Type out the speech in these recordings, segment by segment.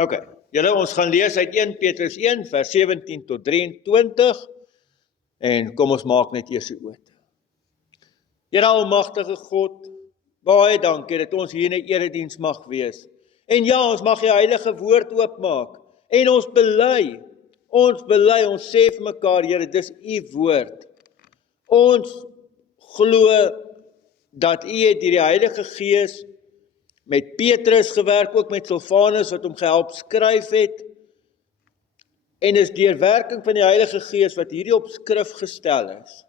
Ok, julle, ons gaan lees uit 1 Petrus 1 vers 17 tot 23 en kom ons maak net eers die oë toe. Here almagtige God, baie dankie dat ons hier in 'n erediens mag wees. En ja, ons mag die heilige woord oopmaak en ons bely, ons sê vir mekaar, Here, dis u woord. Ons glo dat u het deur die Heilige Gees met Petrus gewerk, ook met Silvanus wat hom gehelp skryf het. En is deur werking van die Heilige Gees wat hierdie op skrif gestel is.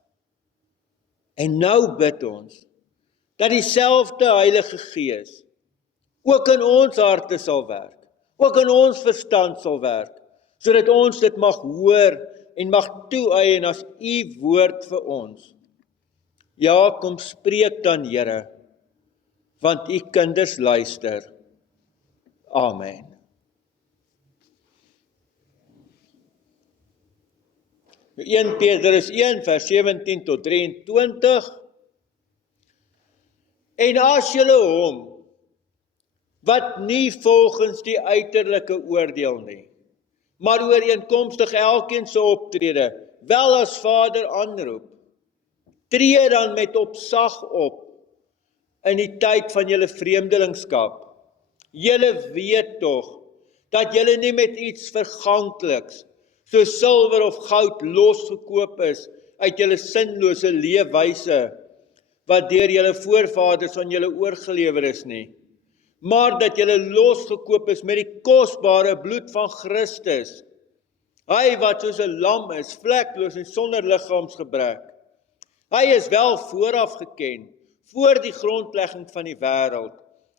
En nou bid ons dat dieselfde Heilige Gees ook in ons harte sal werk, ook in ons verstand sal werk, sodat ons dit mag hoor en mag toeëien as u woord vir ons. Ja, kom spreek dan, Here, want u kinders luister. Amen. Nou 1 Petrus 1 vers 17 tot 23. En as julle hom, wat nie volgens die uiterlike oordeel nie, maar ooreenkomstig elkeen se optrede, wel as Vader aanroep, tree dan met opsag op in die tyd van julle vreemdelingskap. Julle weet tog dat julle nie met iets vergankliks, so silwer of goud losgekoop is uit julle sinlose leefwyse, wat deur julle voorvaders aan julle oorgelewer is nie, maar dat julle losgekoop is met die kosbare bloed van Christus, hy wat soos 'n lam is, vlekloos en sonder liggaamsgebrek. Hy is wel vooraf geken, voor die grondlegging van die wêreld.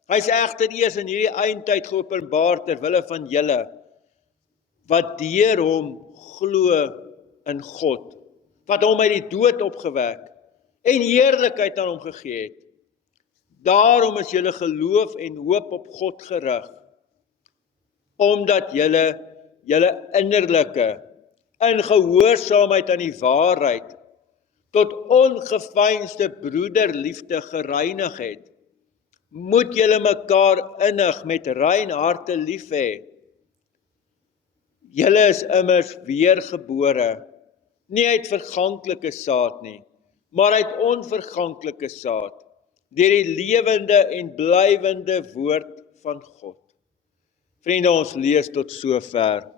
Hy is egter eers in hierdie eindtyd geopenbaar ter wille van julle, wat deur hom glo in God, wat hom uit die dood opgewek en heerlikheid aan hom gegee het. Daarom is julle geloof en hoop op God gerig, omdat julle innerlike in gehoorsaamheid aan die waarheid tot ongeveinsde broederliefde gereinig het. Moet julle mekaar innig met rein harte lief hê. Julle is immers weergebore, nie uit verganklike saad nie, maar uit onverganklike saad, deur die lewende en blywende woord van God. Vriende, ons lees tot sover.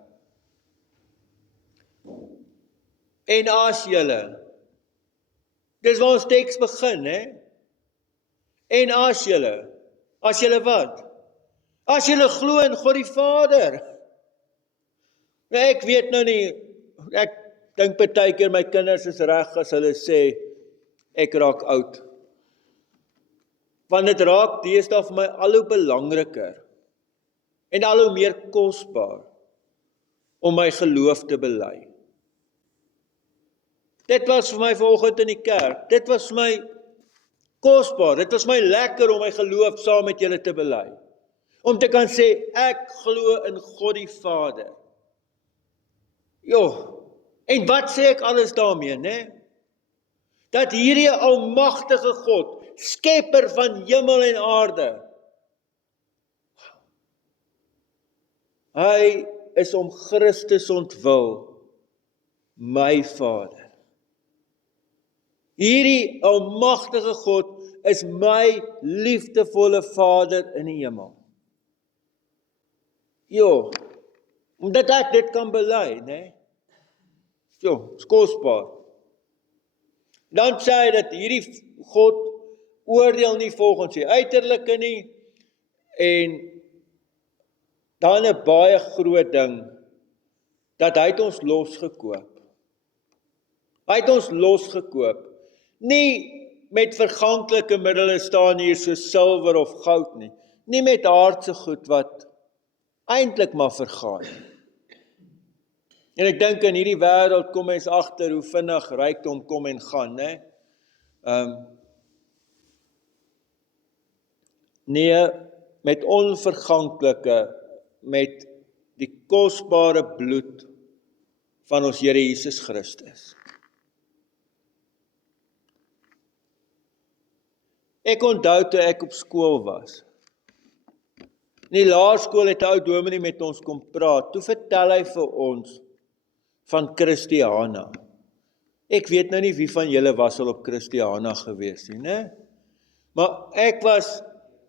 En as julle, dis waar ons teks begin, hè? En as julle wat? As julle glo in God die Vader. Nou ek weet nou nie, ek dink partykeer my kinders is reg as hulle sê, ek raak oud. Want dit raak deesdae vir my al hoe belangriker en al hoe meer kosbaar om my geloof te bely. Dit was vir my vanoggend in die kerk, dit was vir my kosbaar, dit was my lekker om my geloof saam met julle te bely. Om te kan sê, ek glo in God die Vader. En wat sê ek alles daarmee, né? Dat hierdie almagtige God, skepper van hemel en aarde, hy is om Christus ontwil, my Vader. Hierdie almagtige God is my liefdevolle Vader in die hemel. Omdat ek dit kan bely, né? Is kosbaar. Dan sê hy dat hierdie God oordeel nie volgens die uiterlike nie, en dan 'n baie groot ding, dat hy het ons losgekoop. Hy het ons losgekoop. Nie met verganklike middele staan hier so silwer of goud nie. Nie met aardse goed wat eintlik maar vergaan. En ek dink in hierdie wêreld kom mens agter hoe vinnig rykdom kom en gaan, né? Nee, met onverganklike, met die kosbare bloed van ons Here Jesus Christus. Ek onthou toe ek op skool was. In die laerskool het 'n ou dominee met ons kom praat. Toe vertel hy vir ons van Christiana. Ek weet nou nie wie van julle was al op Christiana gewees nie, né? Maar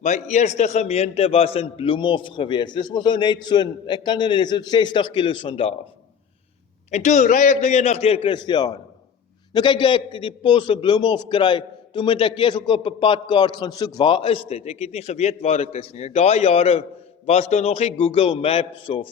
my eerste gemeente was in Bloemhof gewees. Dis mos nou net so, ek kan nie, dis 60 kilos van daar af. En toe ry ek nou eendag deur Christiana. Nou kyk toe ek die pos op Bloemhof kry, toe moet ek eers ook op 'n padkaart gaan soek, waar is dit? Ek het nie geweet waar dit is nie. Daai jare was daar nog nie Google Maps of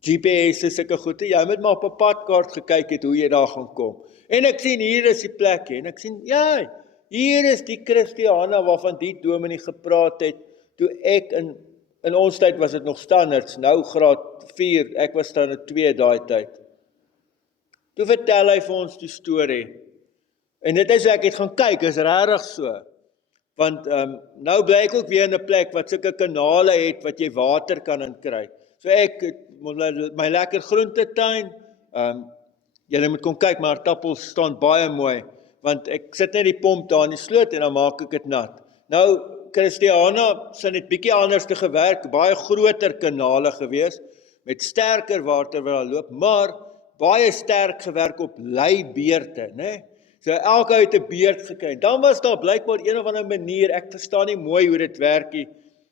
GPS is sulke goed. Jy moet maar op 'n padkaart gekyk het hoe jy daar gaan kom. En ek sien hier is die plek en ek sien, ja, hier is die Christiana waarvan die dominee gepraat het, toe ek in ons tyd was dit nog standaards, nou graad 4, ek was standaard 2 daai tyd. Toe vertel hy vir ons die storie, en dit is ek het gaan kyk, is regtig so, want nou bly ek ook weer in 'n plek wat sulke kanale het, wat jy water kan inkry, so ek het my lekker groentetuin, julle moet kom kyk, maar aardappels staan baie mooi, want ek sit net die pomp daar in die sloot en dan maak ek dit nat. Nou, Christiana sy het bietjie anders te gewerk, baie groter kanale gewees, met sterker water wat daar loop, maar baie sterk gewerk op leibeerte, né? So elke uit 'n beerd gekry. Dan was daar blykbaar een of ander manier, ek verstaan nie mooi hoe dit werk nie,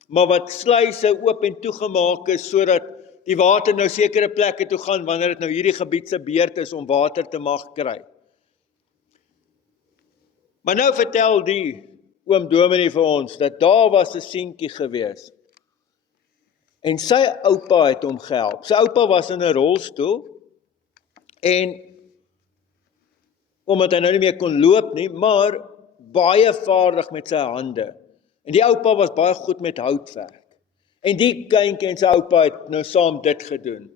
maar wat sluise oop en toegemaak is, sodat die water nou sekere plekke toe gaan, wanneer dit nou hierdie gebied se beurt is om water te mag kry. Maar nou vertel die oom dominee vir ons, dat daar was 'n seentjie gewees, en sy oupa het hom gehelp. Sy oupa was in 'n rolstoel, en omdat hy nou nie meer kon loop nie, maar baie vaardig met sy hande. En die oupa was baie goed met houtwerk. En die kindjie en sy oupa het nou saam dit gedoen.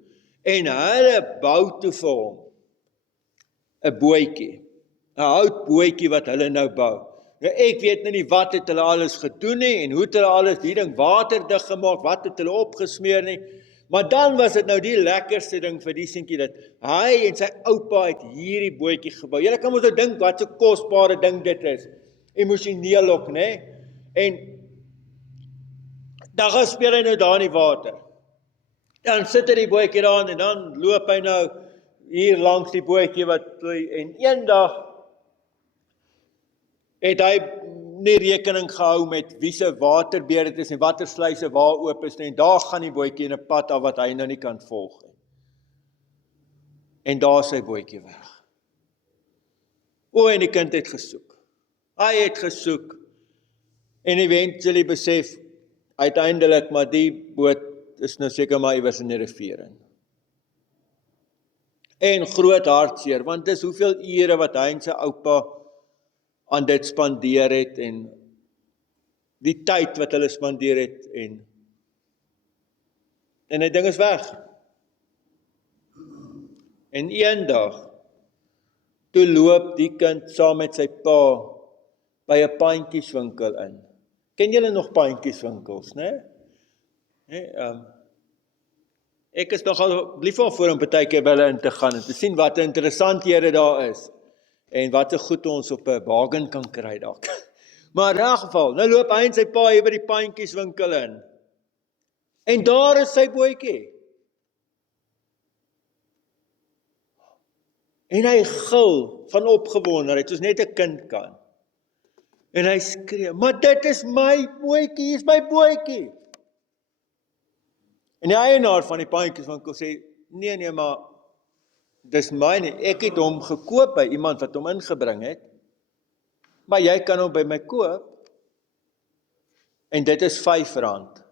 En hulle bou toe vir hom 'n bootjie, 'n houtbootjie wat hulle nou bou. Nou ek weet nou nie wat het hulle alles gedoen nie, en hoe het hulle alles die ding waterdig gemaak, wat het hulle opgesmeer nie, maar dan was dit nou die lekkerste ding vir die seentjie, dat hy en sy oupa het hierdie bootjie gebou. Julle kan mos nou dink wat so kosbare ding dit is, emosioneel ook, né? En dan gaan speel hy nou daar in die water. Dan sit hy die bootjie daar en dan loop hy nou hier langs die bootjie en eendag het hy nie rekening gehou met wie se waterbeer dit is en watter sluise waar oop is nie, en daar gaan die bootjie in 'n pad af wat hy nou nie kan volg nie. En daar is sy bootjie weg. En die kind het gesoek. Hy het gesoek en eventually besef uiteindelik, maar die boot is nou seker maar iewers in die rivier in. En groot hartseer, want dis hoeveel ure wat hy en sy oupa aan dit spandeer het, en die tyd wat hulle spandeer het, en die ding is weg. En eendag, toe loop die kind saam met sy pa by 'n pandjieswinkel in. Ken julle nog pandjieswinkels, né? Ek is nogal lief voor om partykeer by hulle in te gaan en te sien wat interessanthede daar is en wat 'n goed ons op 'n bargain kan kry dalk. Maar in 'n geval, nou loop hy en sy pa hier by die pandjieswinkel in. En daar is sy bootjie. En hy gil van opgewondenheid, soos net 'n kind kan. En hy skree, maar dit is my bootjie, hier is my bootjie. En die eienaar van die pandjieswinkel sê, nee, maar dis myne, ek het hom gekoop by iemand wat hom ingebring het, maar jy kan hom by my koop, en dit is R5.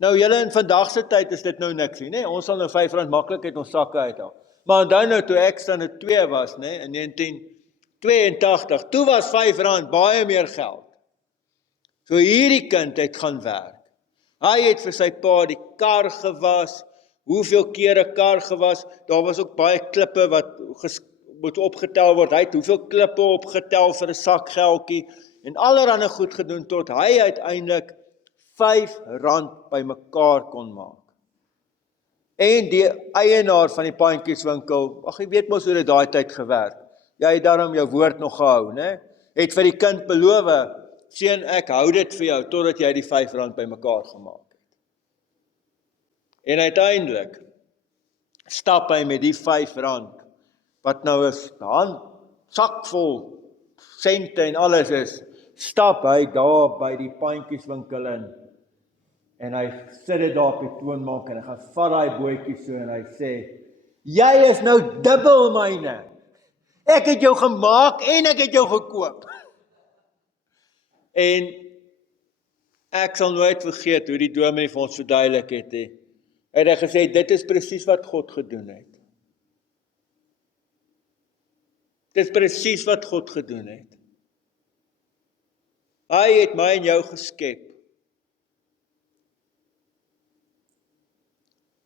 Nou julle in vandag se tyd is dit nou niks nie, nee? Ons sal nou R5 maklik uit ons sakke uithaal. Maar onthou nou toe ek standaard 2 was, nee, in 1982, toe was R5 baie meer geld. So hierdie kind het gaan werk. Hy het vir sy pa die kar gewas, hoeveel kere kar gewas, daar was ook baie klippe wat moet opgetel word, hy het hoeveel klippe opgetel vir 'n sak geldjie, en allerhande goed gedoen, tot hy uiteindelik R5 bymekaar kon maak. En die eienaar van die pandjieswinkel, jy weet mos hoe dit daai tyd gewerk, jy het daarom jou woord nog gehou, né? Het vir die kind beloof, seun, ek hou dit vir jou, totdat jy die R5 bymekaar gemaak het. En uiteindelik stap hy met die R5, wat nou 'n sak vol sente en alles is, stap hy daar by die pandjieswinkel in, en hy sit dit daar op die toonbank, en hy gaan vat daai bootjie so, en hy sê, jy is nou dubbel myne, ek het jou gemaak, en ek het jou gekoop. En ek sal nooit vergeet hoe die dominee vir ons verduidelik het, hy het gesê, dit is presies wat God gedoen het. Dit is presies wat God gedoen het. Hy het my en jou geskep.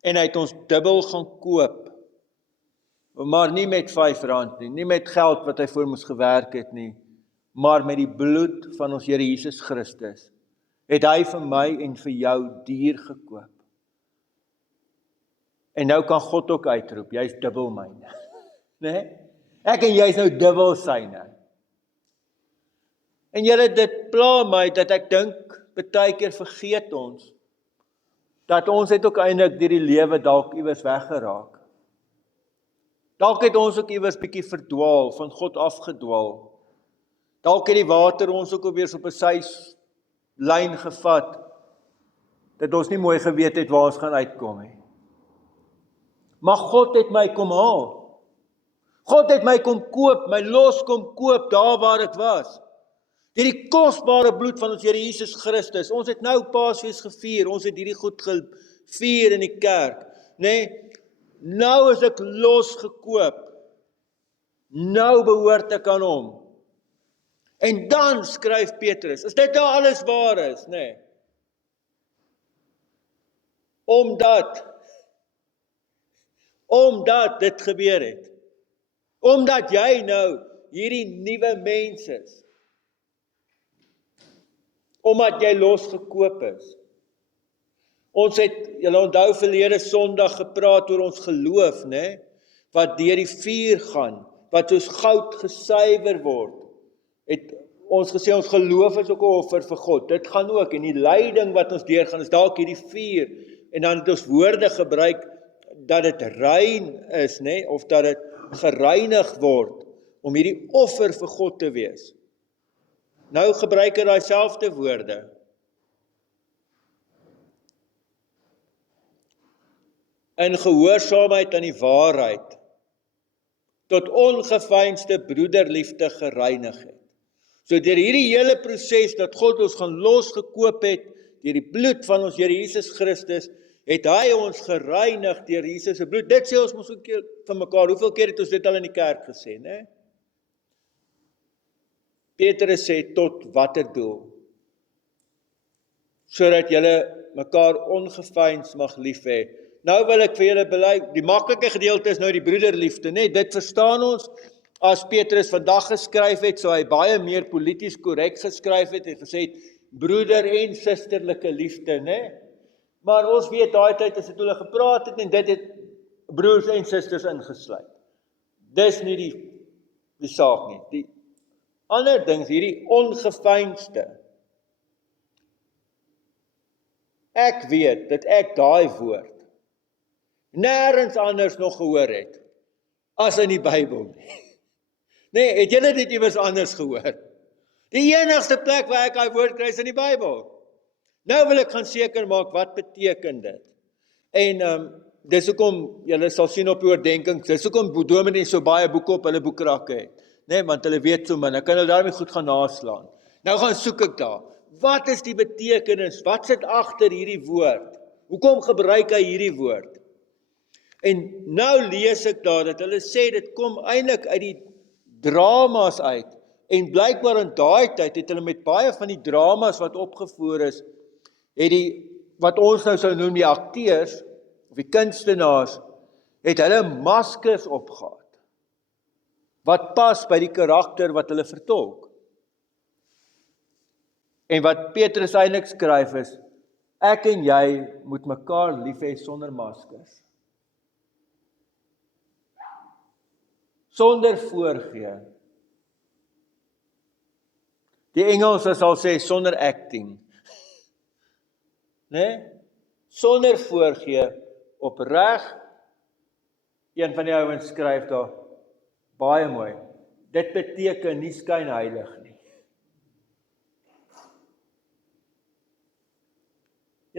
En hy het ons dubbel gaan koop. Maar nie met R5 nie, nie met geld wat hy voor moes gewerk het nie, maar met die bloed van ons Here Jesus Christus, het hy vir my en vir jou duur gekoop. En nou kan God ook uitroep, jy is dubbel myne. Nee? Ek en jy is nou dubbel syne. En julle, dit pla my, dat ek dink, baie keer vergeet ons, dat ons het ook eintlik deur die lewe dalk iewers weggeraak. Dalk het ons ook iewers bietjie verdwaal, van God afgedwaal. Dalk het die water ons ook weer op 'n syslyn gevat, dat ons nie mooi geweet het waar ons gaan uitkom nie. Maar God het my kom haal. God het my kom koop, my los kom koop, daar waar ek was. Deur die kosbare bloed van ons Here Jesus Christus. Ons het nou Paasfees gevier, ons het hierdie goed gevier in die kerk. Nee, nou is ek losgekoop. Nou behoort ek aan hom. En dan skryf Petrus, is dit nou alles waar is? Nee. Omdat dit gebeur het. Omdat jy nou hierdie nuwe mens is. Omdat jy losgekoop is. Ons het, julle onthou verlede Sondag gepraat oor ons geloof, né? Wat deur die vuur gaan, wat soos goud gesuiwer word. Het ons gesê ons geloof is ook 'n offer vir God. Dit gaan ook, en die lyding wat ons deurgaan is dalk hierdie vuur, en dan het ons woorde gebruik dat dit rein is, né? Of dat dit gereinig word om hierdie offer vir God te wees. Nou gebruik hy daai selfde woorde. In gehoorsaamheid aan die waarheid, tot ongeveinsde broederliefde gereinig het. So deur hierdie hele proses dat God ons gaan losgekoop het, deur die bloed van ons Here Jesus Christus, het hy ons gereinig deur Jesus se bloed. Dit sê ons mos ook vir mekaar, hoeveel keer het ons dit al in die kerk gesê, né? Petrus sê, tot watter doel? Sodat julle mekaar ongeveins mag lief hê. Nou wil ek vir julle bely, die maklike gedeelte is nou die broederliefde, né? Dit verstaan ons, as Petrus vandag geskryf het, sou hy baie meer polities korrek geskryf het, en gesê het, broeder en susterlike liefde, né? Maar ons weet daai tyd as dit hulle gepraat het, en dit het broers en susters ingesluit. Dis nie die saak nie. Die ander dings, hierdie ongeveinsde. Ek weet dat ek daai woord nêrens anders nog gehoor het, as in die Bybel. Nee, het julle dit iewers anders gehoor? Die enigste plek waar ek daai woord kry is in die Bybel. Nou wil ek gaan seker maak, wat beteken dit? En dis hoekom, julle sal sien op die oordenkings, dis hoekom dominee so baie boeke op hulle boekrakke het. Nee, want hulle weet so min, dan kan hulle daarmee goed gaan naslaan. Nou gaan soek ek daar. Wat is die betekenis? Wat sit agter hierdie woord? Hoekom gebruik hy hierdie woord? En nou lees ek daar, dat hulle sê, dit kom eintlik uit die drama's uit, en blykbaar in daai tyd het hulle met baie van die drama's wat opgevoer is, het wat ons nou sou noem die akteurs, of die kunstenaars, het hulle maskers opgehad, wat pas by die karakter wat hulle vertolk. En wat Petrus eintlik skryf is, ek en jy moet mekaar lief hê sonder maskers. Sonder voorgee. Die Engelse sal sê sonder acting. Né? Sonder voorgee, opreg. Een van die ouens skryf daar, baie mooi, dit beteken nie skynheilig nie.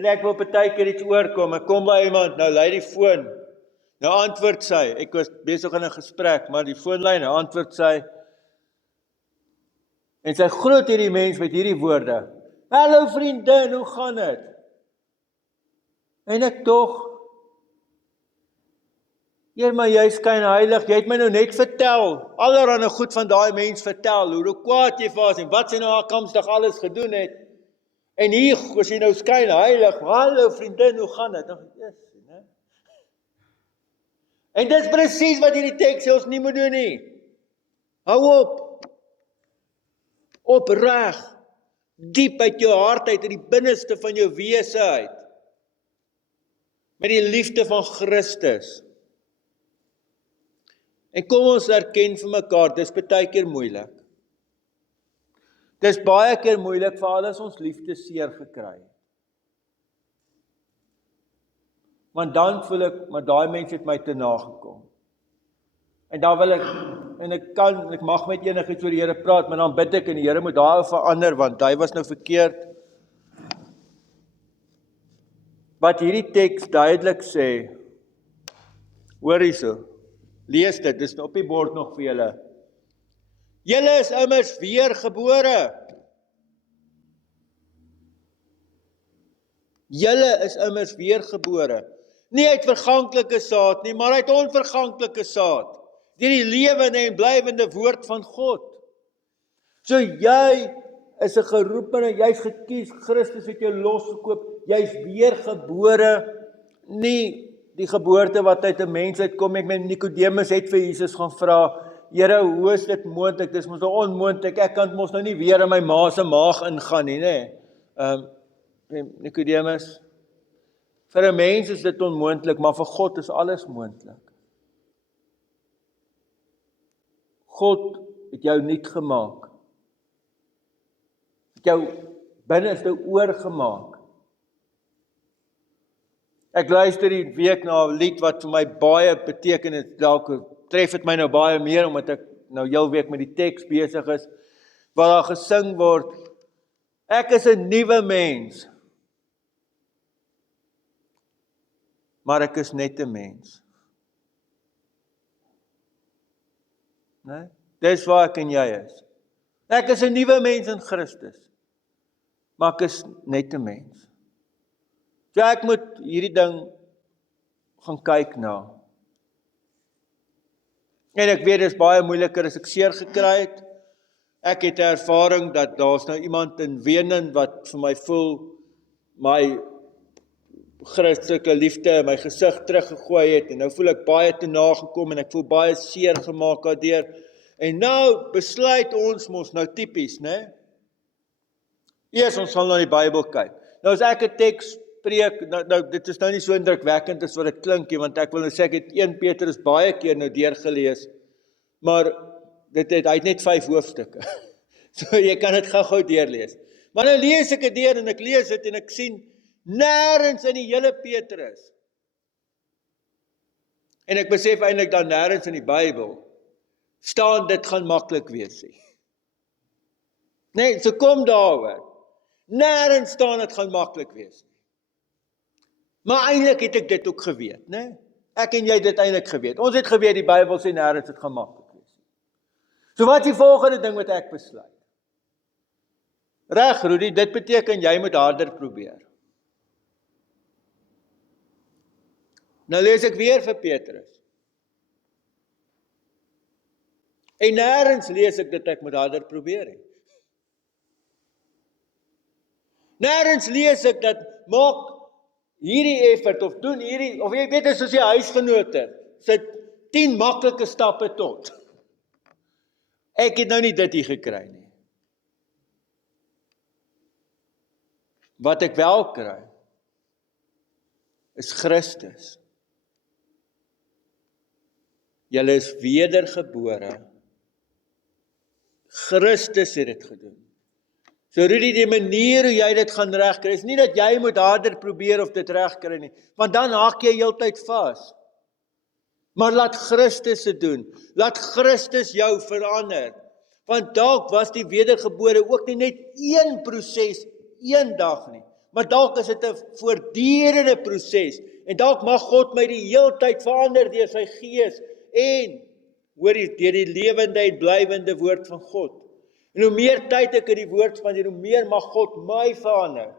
Ek wil partykeer iets oorkom, ek kom by iemand, nou lei die foon, nou antwoord sy, ek was besig in 'n gesprek, maar die foonlyn, nou antwoord sy, en sy groet hierdie mens met hierdie woorde, hallo vriendin, hoe gaan dit? En ek tog, maar jy skynheilig, jy het my nou net vertel, allerhande goed van daai mens vertel, hoe kwaad jy was, en wat sy nou afkomstig alles gedoen het, en hier, as jy nou skynheilig, hallo vriendin, hoe gaan dit? En dit is presies wat hierdie teks sê ons nie moet doen nie. Hou op, opreg, diep uit jou hart uit, uit die binneste van jou wese uit, met die liefde van Christus. En kom ons erken vir mekaar, dis baie keer moeilik. Dis baie keer moeilik vir al as ons liefde seer gekry het. Want dan voel ek, maar daai mens het my te nagekom. En dan wil ek, en ek mag met enigiets oor die Here praat, maar dan bid ek en die Here moet daar verander, want hy was nou verkeerd. Wat hierdie teks duidelik sê, hoor hierso, lees dit, dis op die bord nog vir julle. Julle is immers weergebore. Julle is immers weergebore. Nie uit verganklike saad nie, maar uit onverganklike saad. Deur die lewende en blywende woord van God. So jy is 'n geroepene, jy's gekies, Christus het jou losgekoop, jy's weergebore, nie die geboorte wat uit 'n mens uitkom. Ek meen Nikodemus het vir Jesus gaan vra, Here, hoe is dit moontlik? Dis mos nou onmoontlik. Ek kan mos nou nie weer in my ma se maag ingaan nie, nê? Nikodemus, vir 'n mens is dit onmoontlik, maar vir God is alles moontlik. God het jou nuut gemaak. Het jou binneste oorgemaak. Ek luister die week na 'n lied wat vir my baie beteken het, dalk tref dit my nou baie meer, omdat ek nou heel week met die teks besig is, waar daar gesing word, ek is 'n nuwe mens, maar ek is net 'n mens. Nee? Dis waar ek en jy is. Ek is 'n nuwe mens in Christus, maar ek is net 'n mens. So ek moet hierdie ding gaan kyk na. En ek weet, dit is baie moeiliker as ek seer gekry het. Ek het 'n ervaring dat daar's nou iemand in Wenen wat vir my voel, my Christelike liefde in my gesig teruggegooi het, en nou voel ek baie te nagekom, en ek voel baie seer gemaak daardeur. En nou besluit ons mos nou tipies, né? Eers ons sal na die Bybel kyk. Nou as ek 'n teks preek, nou dit is nou nie so indrukwekkend as wat dit klink nie, want ek wil nou sê ek het 1 Petrus baie keer nou deurgelees, maar hy het net 5 hoofstukke. So jy kan dit gou deurlees. Maar nou lees ek dit deur en ek lees dit en ek sien nêrens in die hele Petrus. En ek besef eintlik dan nêrens in die Bybel staan dit gaan maklik wees nie. Nee, so kom daaroor. Nêrens staan dit gaan maklik wees nie. Maar eintlik het ek dit ook geweet, né? Ek en jy het dit eintlik geweet. Ons het geweet die Bybel sê nêrens dit gaan maklik wees nie. So wat is die volgende ding wat ek besluit? Reg, Rudy, dit beteken jy moet harder probeer. Nou lees ek weer vir Petrus. En nêrens lees ek dat ek moet harder probeer nie. Nêrens lees ek dat maak hierdie effort of doen hierdie, of jy weet is soos jy huisgenote, sit 10 maklike stappe tot. Ek het nou nie dit hier gekry nie. Wat ek wel kry, is Christus. Julle is wedergebore. Christus het dit gedoen. So Rudy, die manier hoe jy dit gaan regkry, is nie dat jy moet harder probeer of dit regkry nie, want dan haak jy heeltyd vas. Maar laat Christus dit doen. Laat Christus jou verander. Want dalk was die wedergebore ook nie net een proses, een dag nie. Maar dalk is dit 'n voortdurende proses. En dalk mag God my die heeltyd verander deur sy gees en hoor jy deur die lewende en blywende woord van God. En hoe meer tyd ek in die woord spandeer, hoe meer mag God my verander.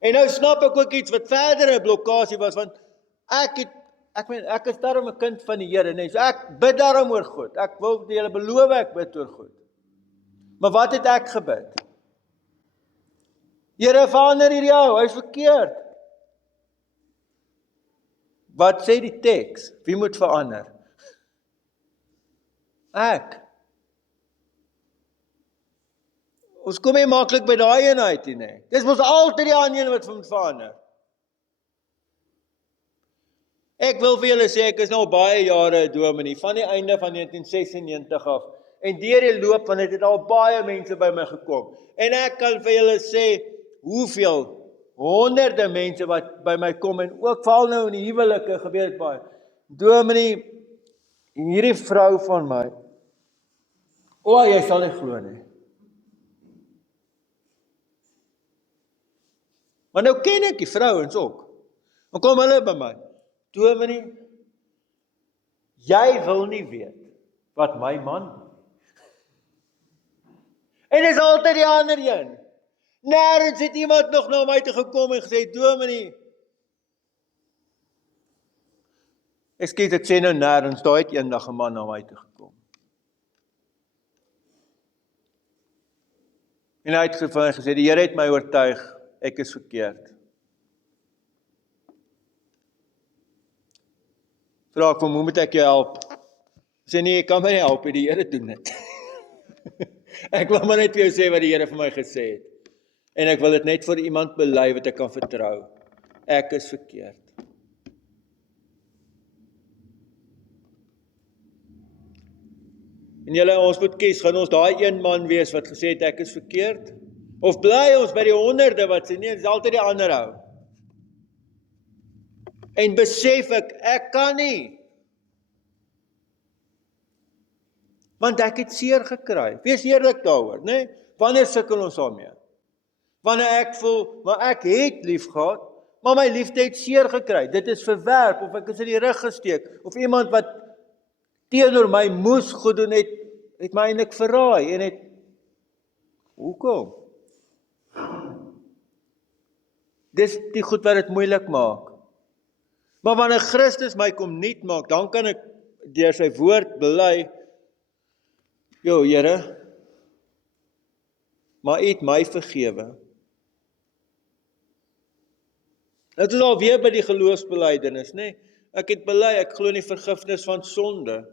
En nou snap ek ook iets wat verder 'n blokkasie was, want ek is daarom 'n kind van die Here, nee, so ek bid daarom oor God. Ek wil vir julle beloof ek bid oor God. Maar wat het ek gebid? Here, verander hier jou, hy's verkeerd. Wat sê die teks? Wie moet verander? Ek. Ons kom nie maklik by daai een uit nie. Dis mos altyd die ander een wat moet verander. Ek wil vir julle sê, ek is nou baie jare 'n dominee, van die einde van 1996 af, en deur die loop van dit het al baie mense by my gekom, en ek kan vir julle sê, hoeveel, honderde mense wat by my kom, en ook veral nou in die huwelike gebeur het baie, dominee, hierdie vrou van my, jy sal nie glo nie. Maar nou ken ek die vrouens ook, dan kom hulle by my, dominee, jy wil nie weet wat my man doen. En dit is altyd die ander een. Nêrens het iemand nog na my toe gekom en gesê, dominee, ek sê nou nêrens, daar het eendag 'n man na my toe gekom. En hy het gesê, die Here het my oortuig, ek is verkeerd. Vra ek, hoe moet ek jou help? Sê nee, ek kan my nie help, die Here doen dit. Ek wil maar net vir jou sê wat die Here vir my gesê het. En ek wil dit net vir iemand bely wat ek kan vertrou. Ek is verkeerd. En julle, ons moet kies, gaan ons daai een man wees wat gesê het ek is verkeerd? Of bly ons by die honderde wat sê nee, dit is altyd die ander ou. En besef ek kan nie. Want ek het seer gekry. Wees eerlik daaroor, né? Wanneer sukkel ons daarmee? Wanneer ek voel, maar ek het lief gehad, maar my liefde het seer gekry. Dit is verwerp, of ek is in die rug gesteek, of iemand wat teenoor my moes goed doen het my eintlik verraai, en het, hoekom? Dis die goed wat dit moeilik maak. Maar wanneer Christus my kom nuut maak, dan kan ek deur sy woord bely, Here, maar U het my vergewe. Dit is alweer by die geloofsbelijdenis, né? Ek het bely, ek glo in die vergifnis van sonde.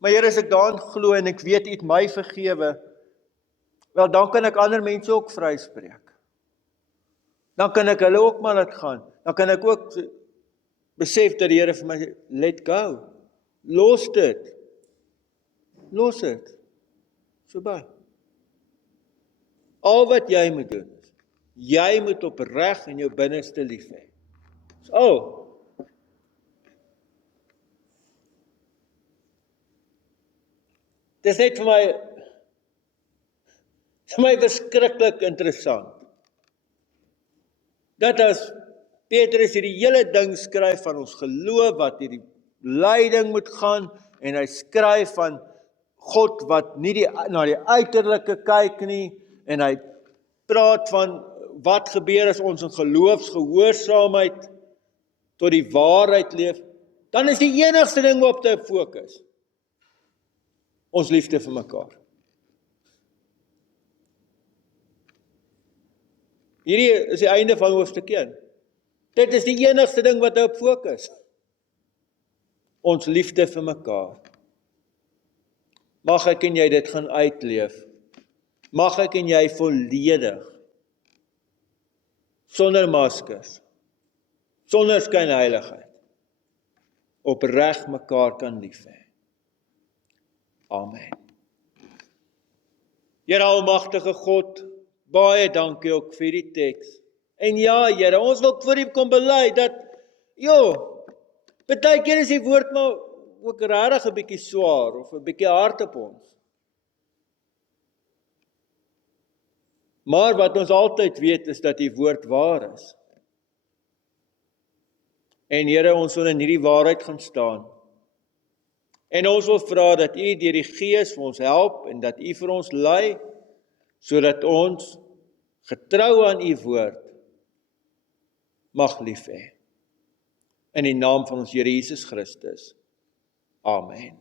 Maar Here, as ek daarin glo en ek weet U het my vergewe, wel dan kan ek ander mense ook vryspreek. Dan kan ek hulle ook maar laat gaan. Dan kan ek ook besef dat die Here vir my sê, let go. Los dit. Los dit. So baie. Al wat jy moet doen, jy moet opreg in jou binneste lief hê. So, dit is net vir my verskriklik interessant, dat as Petrus hierdie hele ding skryf van ons geloof, wat hierdie lyding moet gaan, en hy skryf van God wat nie na die uiterlike kyk nie, en hy praat van wat gebeur as ons in geloofsgehoorsaamheid tot die waarheid leef, dan is die enigste ding waarop te fokus ons liefde vir mekaar. Hierdie is die einde van hoofstuk 1. Dit is die enigste ding wat op fokus. Ons liefde vir mekaar. Mag ek en jy dit gaan uitleef. Mag ek en jy volledig, sonder maskers, sonder skynheiligheid, opreg mekaar kan lief hê. Amen. Here almagtige God, baie dankie ook vir die teks. En ja, Here, ons wil voor U kom bely dat, baie keer is die woord maar ook regtig 'n bietjie swaar of 'n bietjie hard op ons. Maar wat ons altyd weet is dat die woord waar is. En Here, ons wil in hierdie waarheid gaan staan. En ons wil vra dat U deur die Gees vir ons help en dat U vir ons lei, sodat ons getrou aan U woord mag lief hê. In die naam van ons Here Jesus Christus. Amen.